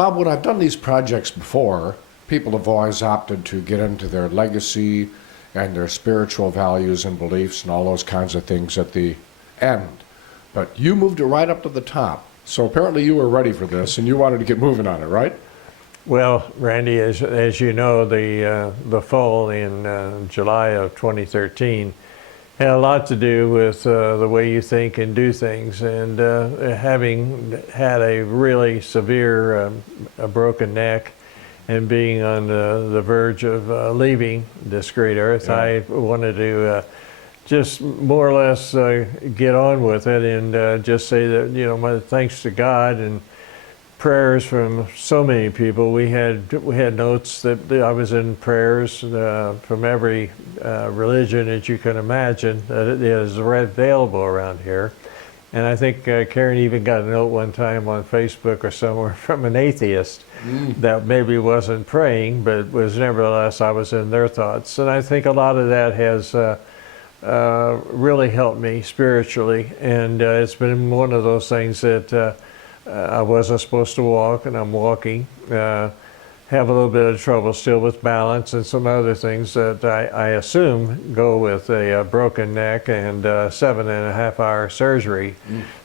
Bob, when I've done these projects before, people have always opted to get into their legacy and their spiritual values and beliefs and all those kinds of things at the end. But you moved it right up to the top. So apparently you were ready for this and you wanted to get moving on it, right? Well, Randy, as you know, the fall in July of 2013 had a lot to do with the way you think and do things. And having had a really severe a broken neck and being on the verge of leaving this great earth, yeah. I wanted to just more or less get on with it and just say that, you know, my thanks to God and prayers from so many people. We had notes that I was in prayers from every religion that you can imagine that is available around here. And I think Caren even got a note one time on Facebook or somewhere from an atheist that maybe wasn't praying, but was nevertheless, I was in their thoughts. And I think a lot of that has really helped me spiritually. And it's been one of those things that I wasn't supposed to walk, and I'm walking. Have a little bit of trouble still with balance and some other things that I assume go with a broken neck and 7.5-hour surgery.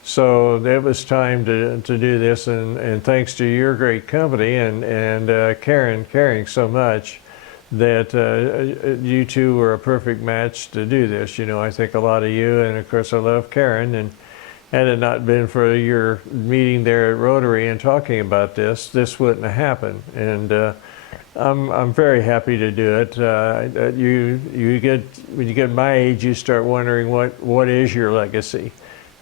So it was time to do this, and thanks to your great company and Caren caring so much that you two were a perfect match to do this. You know, I think a lot of you, and of course I love Caren, and had it not been for your meeting there at Rotary and talking about this, this wouldn't have happened. And I'm very happy to do it. When you get my age, you start wondering what is your legacy.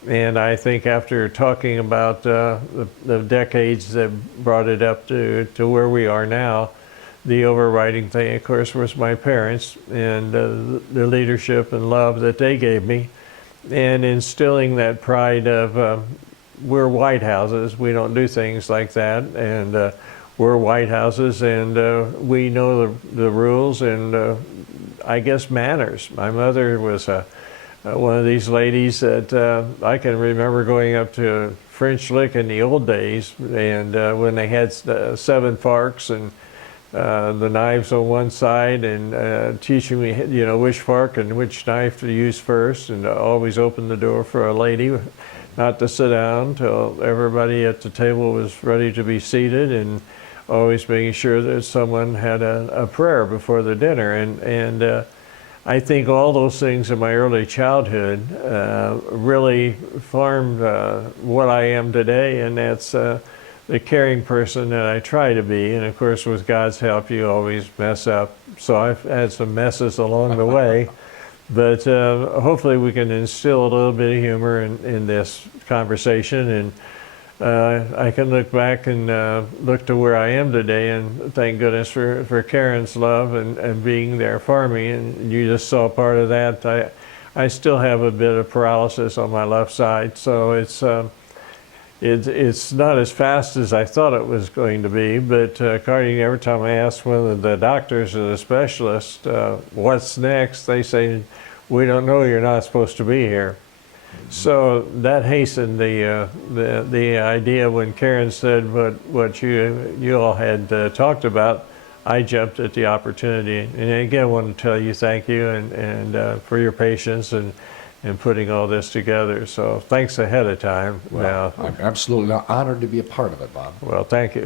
And I think after talking about the decades that brought it up to where we are now, the overriding thing, of course, was my parents and the leadership and love that they gave me. And instilling that pride of we're Whitehouses, we don't do things like that, and we're Whitehouses, and we know the rules and I guess manners. My mother was one of these ladies that I can remember going up to French Lick in the old days, and when they had 7 forks and the knives on one side, and teaching me, you know, which fork and which knife to use first, and always open the door for a lady not to sit down till everybody at the table was ready to be seated, and always making sure that someone had a prayer before the dinner. And I think all those things in my early childhood really formed what I am today, and that's the caring person that I try to be. And of course, with God's help, you always mess up. So I've had some messes along the way, but hopefully we can instill a little bit of humor in this conversation. And I can look back and look to where I am today, and thank goodness for Caren's love and being there for me. And you just saw part of that. I still have a bit of paralysis on my left side, so it's not as fast as I thought it was going to be, but according every time I ask one of the doctors or the specialists what's next, they say, we don't know, you're not supposed to be here. So that hastened the idea when Caren said what you all had talked about. I jumped at the opportunity, and again I want to tell you thank you and for your patience and putting all this together. So thanks ahead of time. Well, I'm absolutely honored to be a part of it, Bob. Well, thank you.